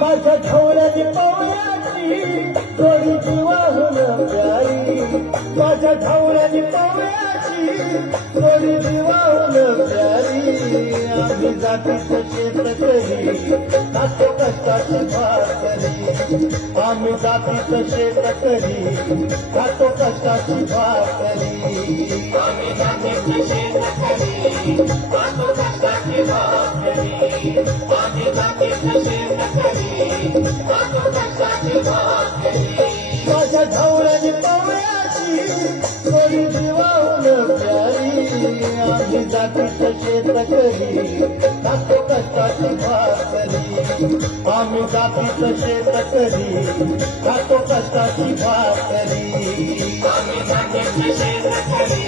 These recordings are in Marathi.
माझ्या ढवळ्याची पवळ्याची जोडी जीवाहून प्यारी, माझ्या ढवळ्याची पवळ्याची जोडी जीवाहून प्यारी. आम्ही जातीचं शेतकरी खातो कष्टाची भाकरी, आम्ही जातीचं शेतकरी खातो कष्टाची भाकरी. आम्ही जातीचं शेतकरी खातो कष्टाची भाकरी, आम्ही जातीचं शेतकरी खातो कष्टाची भाकरी. माझ्या ढवळ्याची पवळ्याची जोडी जीवाहून प्यारी, आम्ही जातीचं शेतकरी खातो कष्टाची भाकरी, आम्ही जातीचं शेतकरी खातो कष्टाची भाकरी. आम्ही जातीचं शेतकरी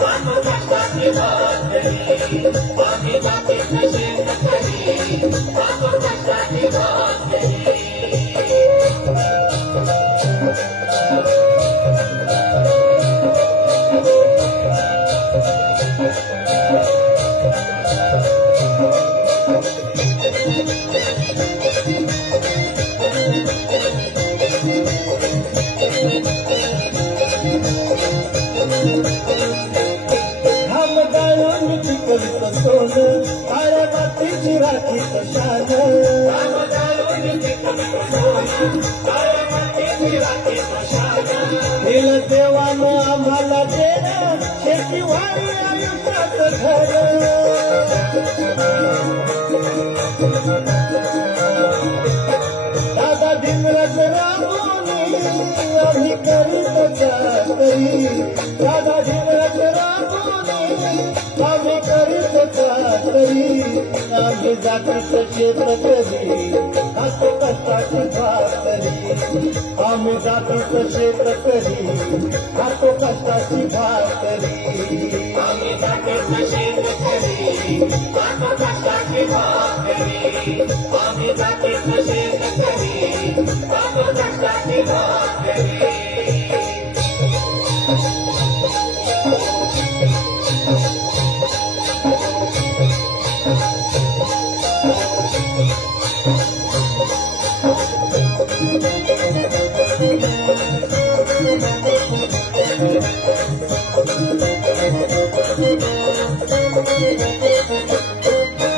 खातो कष्टाची भाकरी, आम्ही जातीचं शेतकरी खातो कष्टाची भाकरी. घाम गाळून पिकवतं सोनं, काळ्या मातीची राखीचं शान. घाम गाळून पिकवतं सोनं, काळ्या मातीची राखीचं शान. दिलं देवानं आम्हाला देणं, शेतीवाडी आयुष्याचं घर. दादा धिंगराज राबवणी आम्ही करीत चाकरी, दादा धिंगराज राबवणी आम्ही करीत चाकरी. आम्ही जातीचं शेतकरी खातो कष्टाची भाकरी, आम्ही जातीचं शेतकरी खातो कष्टाची भाकरी. आम्ही जातीचं शेतकरी खातो कष्टाची भाकरी, आम्ही जातीचं शेतकरी खातो कष्टाची भाकरी.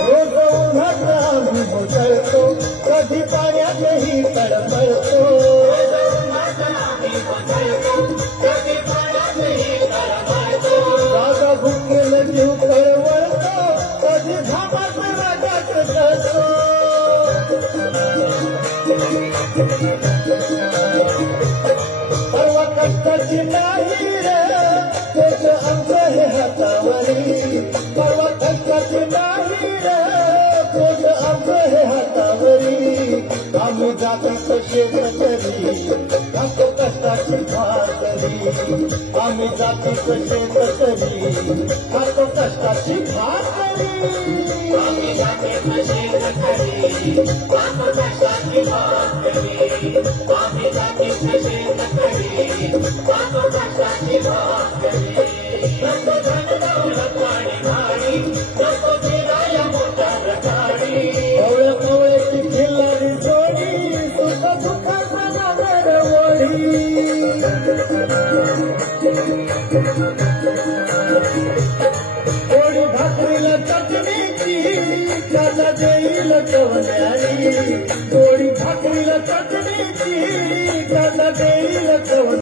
रोज उन्हात आम्ही मोजळतो, कधी पाण्यातही तडमळतो. दादा भुकेल जीव कळवळतो, कधी घामात रागात जळतो. परवा कष्टाची नाही रे पोट आमचं हे हातावरी, परवा कष्टाची नाही रे पोट आमचं हे हातावरी. आम्ही जातीचं शेतकरी खातो कष्टाची भाकरी, आम्ही जातीचं शेतकरी खातो कष्टाची भाकरी. आम्ही जातीचं शेतकरी खातो कष्टाची भाकरी, आम्ही जातीचं शेतकरी खातो कष्टाची भाकरी. नको धन दौलत वाणी भारी, नको फिराया मोटार गाडी. कवळ्या कवळ्याची खिल्लारी जोडी, सुख सुखाचा नागर ओढी. गोडी भाकरीला चटणीची त्याला देईल कवल्यारी, गोडी भाकरीला चटणीची त्याला देईल कवल्यारी.